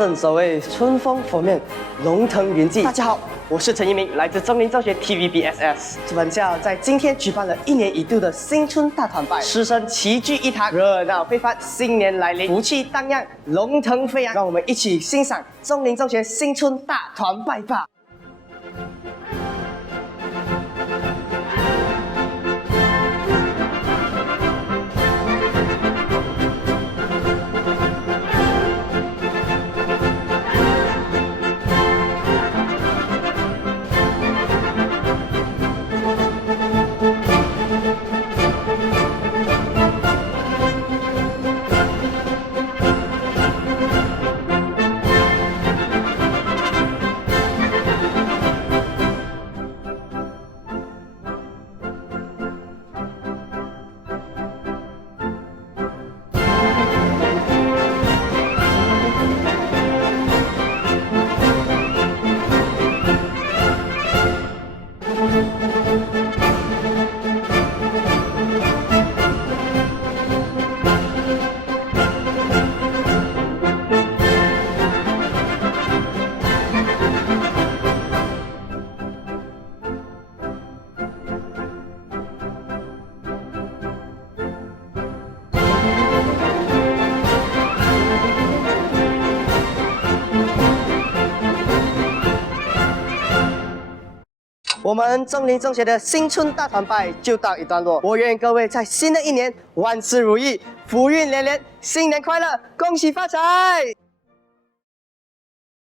正所谓春风拂面，龙腾云际。大家好，我是陈一鸣，来自中林中学 TVBSS。本校在今天举办了一年一度的新春大团拜，师生齐聚一堂，热闹非凡。新年来临，福气荡漾，龙腾飞扬。让我们一起欣赏中林中学新春大团拜吧。我们中林中学的新春大团拜就到一段落。我愿各位在新的一年万事如意，福运连连，新年快乐，恭喜发财！